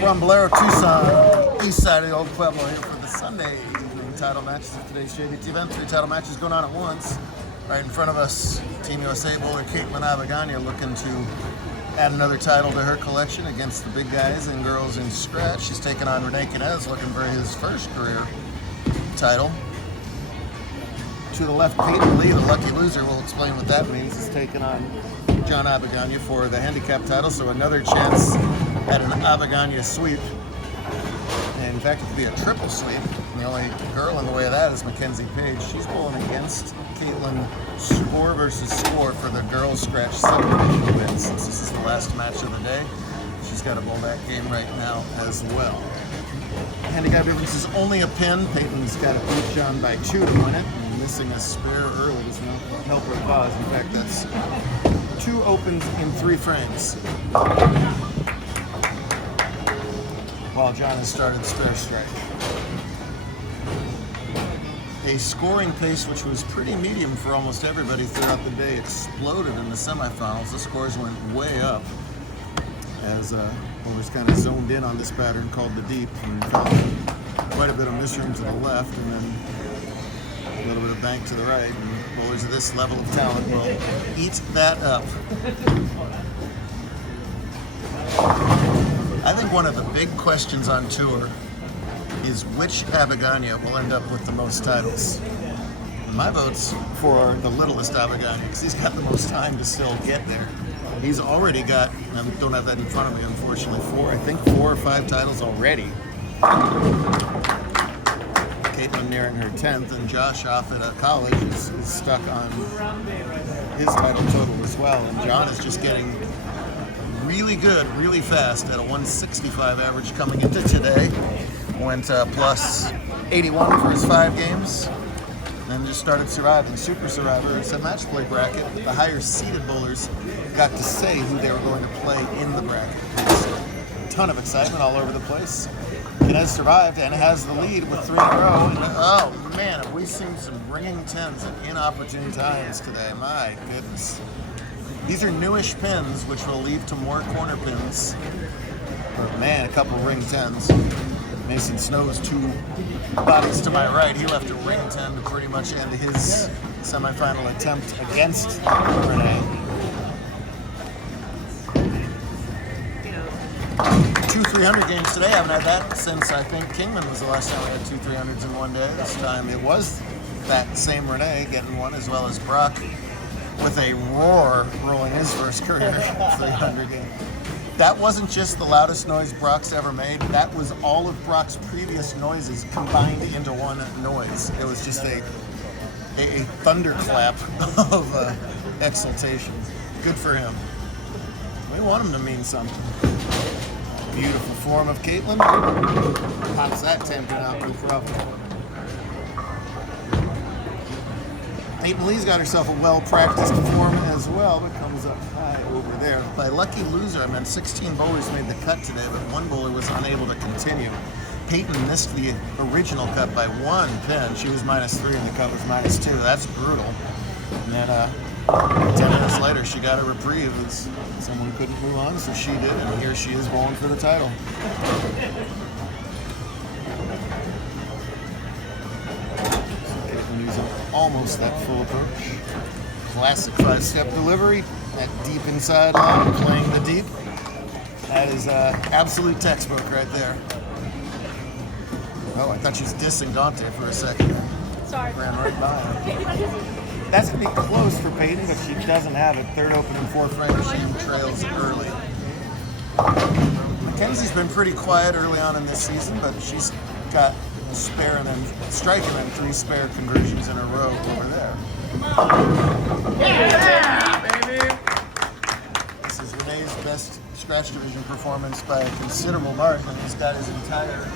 From Bowlero Tucson, east side of the old Pueblo, here for the Sunday evening title matches of today's JBT event. 3 title matches going on at once. Right in front of us, Team USA bowler Caitlin Abagana looking to add another title to her collection against the big guys and girls in scratch. She's taking on Renee Canez, looking for his first career title. To the left, Peyton Lee, the lucky loser, will explain what that means, is taking on John Abagana for the handicap title, so another chance at an Abagana sweep. And in fact, it could be a triple sweep. And the only girl in the way of that is Mackenzie Page. She's bowling against Caitlin, score versus score for the girls' scratch 7 wins, since this is the last match of the day. She's got to bowl that game right now as well. Handicap difference is only a pin. Peyton's got to beat John by 2 to win it. And missing a spare early does not help her cause. In fact, that's 2 opens in 3 frames. While John has started spare strike. A scoring pace which was pretty medium for almost everybody throughout the day exploded in the semifinals. The scores went way up as bowlers kind of zoned in on this pattern called the deep and found quite a bit of misroom to the left and then a little bit of bank to the right. And bowlers of this level of talent will eat that up. I think one of the big questions on tour is which Abagana will end up with the most titles. And my vote's for the littlest Abagana because he's got the most time to still get there. He's already got, I don't have that in front of me unfortunately, 4 or 5 titles already. Caitlin nearing her 10th, and Josh off at college is stuck on his title total as well. And John is just getting really good, really fast at a 165 average coming into today. Went plus 81 for his 5 games. Then just started surviving. Super Survivor. It's a match play bracket, but the higher seeded bowlers got to say who they were going to play in the bracket. There's a ton of excitement all over the place. It has survived and has the lead with 3 in a row. And, oh man, have we seen some ringing 10s at inopportune times today. My goodness. These are newish pins, which will lead to more corner pins. But man, a couple ring 10s. Mason Snow's 2 bodies to my right. He left a ring 10 to pretty much end his semifinal attempt against Renee. 2 300 games today. I haven't had that since I think Kingman was the last time we had 2 300s in one day. This time it was that same Renee getting one, as well as Brock with a roar rolling his first career 300 game. That wasn't just the loudest noise Brock's ever made. That was all of Brock's previous noises combined into one noise. It was just a thunderclap of exultation. Good for him. We want him to mean something. Beautiful form of Caitlin. Pops that 10-pin out with rough. Peyton Lee's got herself a well-practiced form as well, but comes up high over there. By lucky loser, I meant 16 bowlers made the cut today, but 1 bowler was unable to continue. Peyton missed the original cut by 1 pin. She was -3 and the cut was -2. That's brutal. And then 10 minutes later, she got a reprieve as someone couldn't move on, so she did, and here she is bowling for the title. Using almost that full approach. Classic 5-step delivery. That deep inside line, playing the deep. That is absolute textbook right there. Oh, I thought she was dissing Dante for a second. Sorry. Ran right by her. That's going to be close for Peyton, but she doesn't have it. 3rd open in 4 frames. She trails early. Mackenzie's been pretty quiet early on in this season, but she's got spare and then striking and 3 spare conversions in a row over there. Yeah, baby! This is Renee's best scratch division performance by a considerable margin. He's got his entire,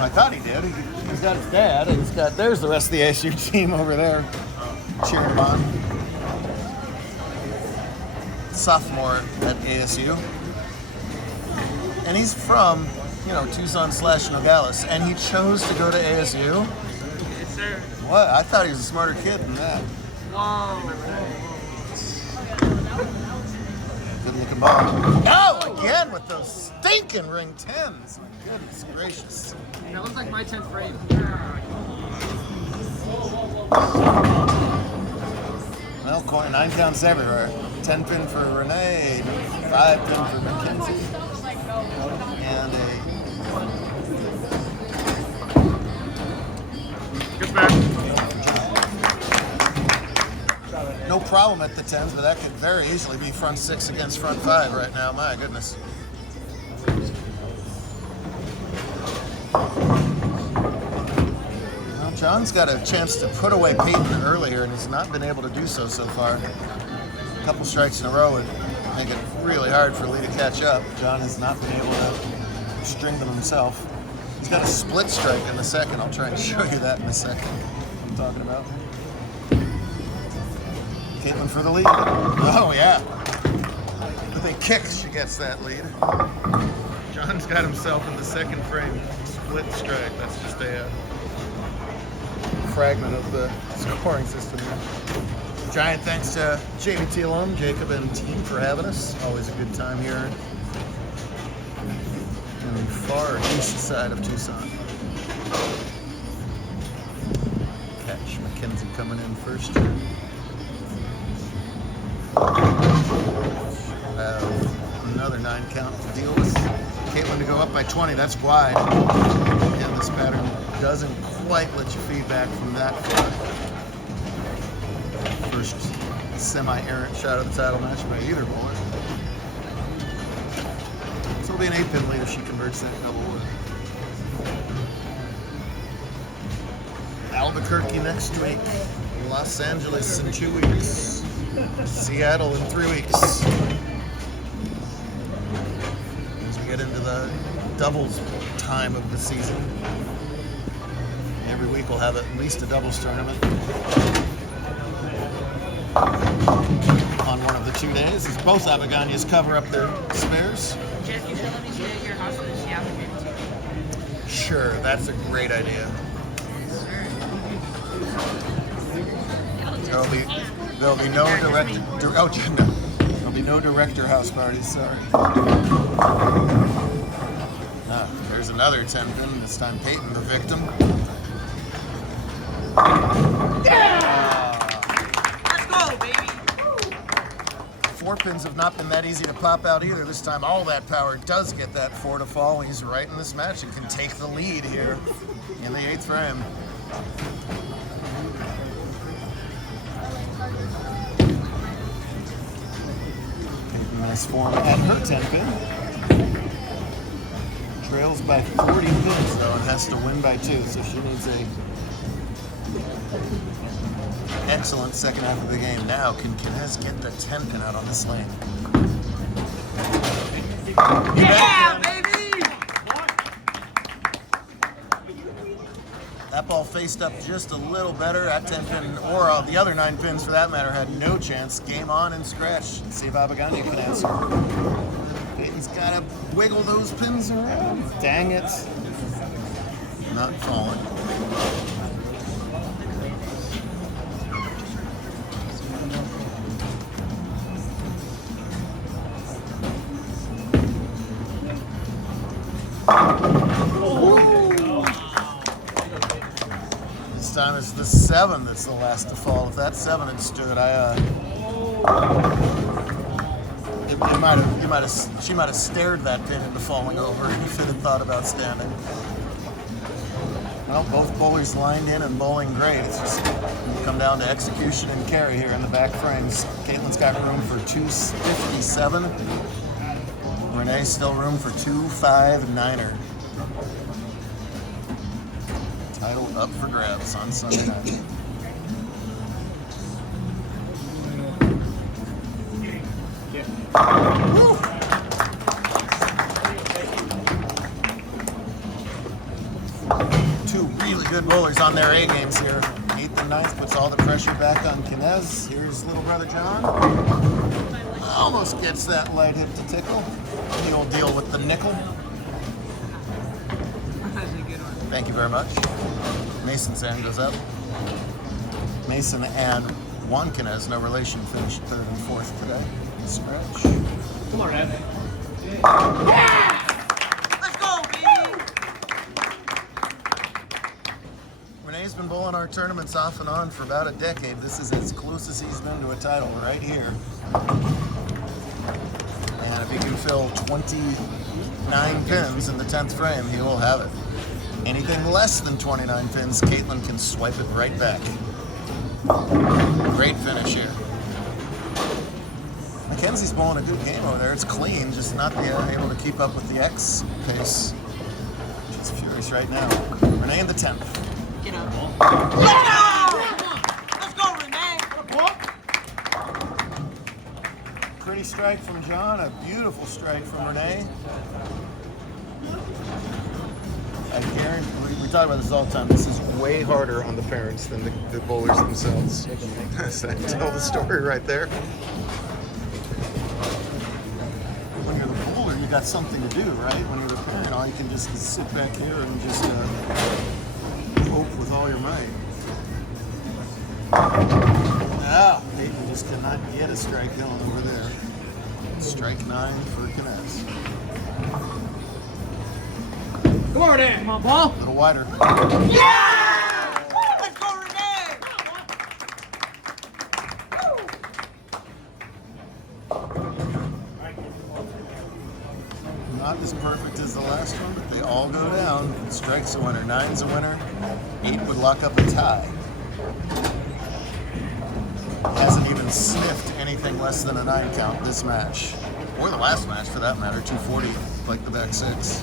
I thought he did. He's got his dad, and there's the rest of the ASU team over there cheering him on. Sophomore at ASU. And he's from, Tucson/Nogales, and he chose to go to ASU? Yes, sir. What? I thought he was a smarter kid than that. Whoa. Good looking ball. Oh, again with those stinking ring 10s. Goodness gracious. That looks like my 10th frame. Well, coin 9 counts everywhere. 10 pin for Renee, 5 pin for Mackenzie, and Good back. no problem at the 10s, but that could very easily be front 6 against front 5 right now. My goodness. Well, John's got a chance to put away Peyton earlier and has not been able to do so far. A couple strikes in a row would make it really hard for Lee to catch up. John has not been able to string them himself. He's got a split strike in the second. I'll try and show you that in a second. What I'm talking about. Caitlin for the lead. Oh, yeah. With a kick, she gets that lead. John's got himself in the second frame. Split strike. That's just a fragment of the scoring system here. Giant thanks to JBT alum, Jacob and team for having us. Always a good time here in the far east side of Tucson. Catch Mackenzie coming in first here. Have another 9 count to deal with. Caitlin to go up by 20, that's wide. Again, this pattern doesn't quite let you feed back from that far. First semi-errant shot of the title match by either bowler. So it'll be an 8-pin lead if she converts that double wood. Albuquerque next week. Los Angeles in 2 weeks. Seattle in 3 weeks. As we get into the doubles time of the season. Every week we'll have at least a doubles tournament on one of the 2 days, as both Abaganias cover up their spares. Jeff, you should let me stay at your house for the Seattle game too. Sure, that's a great idea. There'll be no director. Oh, no. There'll be no director house parties. Sorry. There's another 10 pin. This time Peyton, the victim. Let's go, baby. 4 pins have not been that easy to pop out either. This time, all that power does get that 4 to fall. He's right in this match and can take the lead here in the 8th frame. Nice form at her 10 pin. Trails by 40 pins though and has to win by 2, so she needs a excellent second half of the game. Now can Kinez get the 10 pin out on this lane? Yeah, baby! That ball faced up just a little better at 10 pin, or the other 9 pins for that matter had no chance. Game on and scratch. Let's see if Abagania can answer. Peyton's got to wiggle those pins around. Dang it. Not falling. This time it's the 7 that's the last to fall. If that 7 had stood, she might have stared that pin into falling over if it had thought about standing. Well, both bowlers lined in and bowling great. It's just going to come down to execution and carry here in the back frames. Caitlin's got room for 257. Renee's still room for 259er. Title up for grabs on Sunday night. Woo! Two really good bowlers on their A games here. 8th and 9th puts all the pressure back on Kinez. Here's little brother John. Almost gets that light hip to tickle. He'll deal with the nickel. Thank you very much. Mason's hand goes up. Mason and Juan Kinez, no relation, finished 3rd and 4th today. Scratch. Come on, Ed. Let's go, baby! Renee's been bowling our tournaments off and on for about a decade. This is as close as he's been to a title right here. And if he can fill 29 pins in the 10th frame, he will have it. Anything less than 29 pins, Caitlin can swipe it right back. Great finish here. Mackenzie's bowling a good game over there. It's clean, just not able to keep up with the X pace. She's furious right now. Renee in the 10th. Get up. Let's go! Let's go, Renee! Pretty strike from John, a beautiful strike from Renee. I guarantee, we talk about this all the time, this is way harder on the parents than the bowlers themselves. So tell the story right there. When you're the bowler, you got something to do, right? When you're the parent, all you can just is sit back here and just hope with all your might. Now, Peyton just cannot get a strike going over there. Strike 9 for Kness. Come on, Dan. Come on, ball. A little wider. Yeah! Let's go, Renee! Not as perfect as the last one, but they all go down. Strike's a winner, 9's a winner, 8 would lock up a tie. Hasn't even sniffed anything less than a 9 count this match. Or the last match for that matter, 240, like the back 6.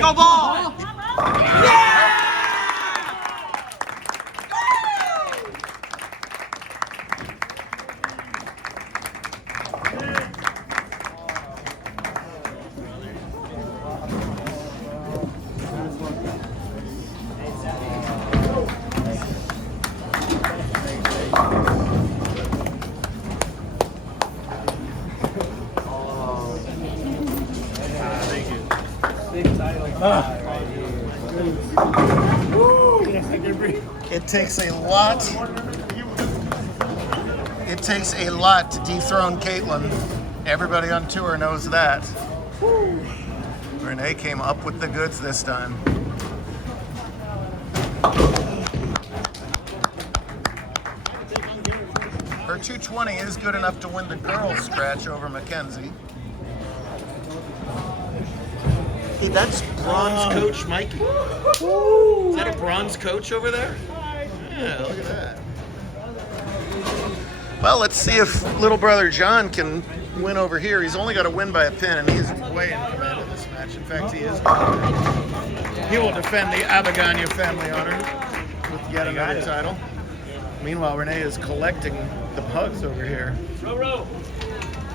Go, ball! Yeah! It takes a lot. It takes a lot to dethrone Caitlin. Everybody on tour knows that. Renee came up with the goods this time. Her 220 is good enough to win the girls scratch over Mackenzie. Hey, that's bronze coach Mikey. Is that a bronze coach over there? Yeah, look at that. Well, let's see if little brother John can win over here. He's only got to win by a pin, and he's way in command of this match. In fact, he is. He will defend the Abagania family honor with yet another title. Meanwhile, Renee is collecting the pugs over here. Row.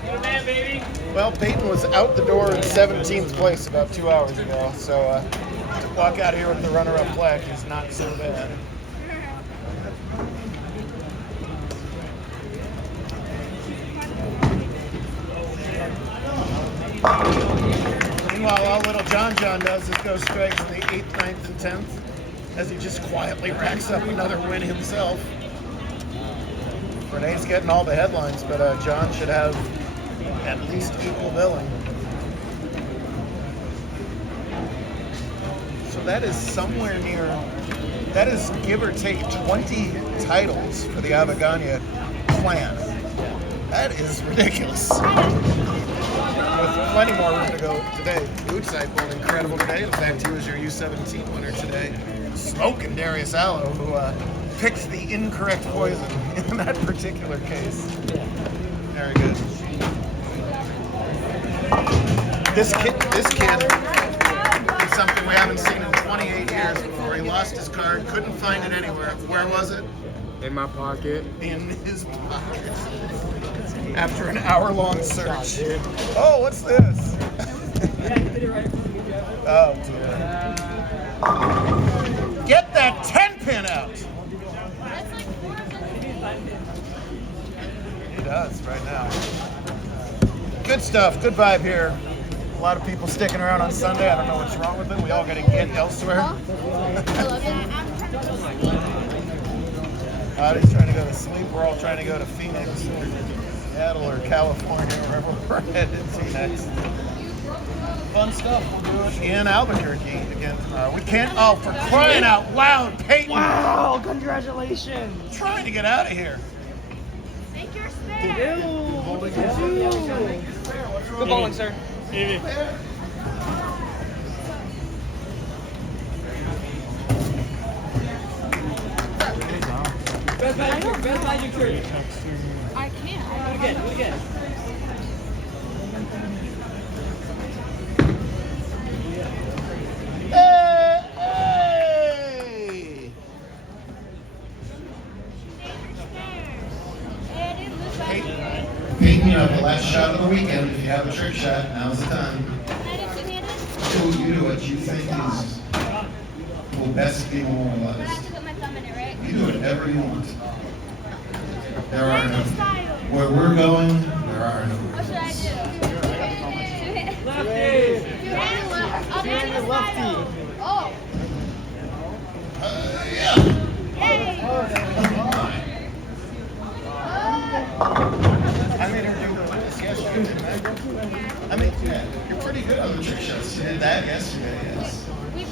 You're the man, baby. Well, Peyton was out the door in 17th place about 2 hours ago, so to walk out here with the runner-up plaque is not so bad. Meanwhile, all little John does is go strikes in the 8th, 9th, and 10th as he just quietly racks up another win himself. Renee's getting all the headlines, but John should have at least equal billing. So that is somewhere near, that is give or take 20 titles for the Abagania clan. That is ridiculous. With plenty more room to go today. Outside bowled incredible today. In fact, he was your U17 winner today. Smoking Darius Allo, who picked the incorrect poison in that particular case. Very good. This kid is something we haven't seen in 28 years before. He lost his card, couldn't find it anywhere. Where was it? In my pocket. In his pocket. After an hour-long search. Oh, what's this? Oh, dear. Get that 10-pin out! He does, right now. Good stuff, good vibe here. A lot of people sticking around on Sunday. I don't know what's wrong with them. We all got to get elsewhere. Audie's trying to go to sleep. We're all trying to go to Phoenix or Seattle or California, wherever we're headed to next. Fun stuff. We'll do it in Albuquerque again. We can't. Oh, for crying out loud, Peyton! Wow, congratulations. Trying to get out of here. Make your spare. Good bowling, sir. Best magic trick. I can't. Do it again. Hey! Peyton, you have the last shot of the weekend. If you have a trick shot, now's the time. You do what you think is will best be memorialized. You do whatever you want. There are no. Where we're going, there are no. What should I do? Lefty. Oh. Yeah. Yay. I made her do this yesterday, didn't I? I mean, yeah, you're pretty good on the trick shots. You did that yesterday. Yeah.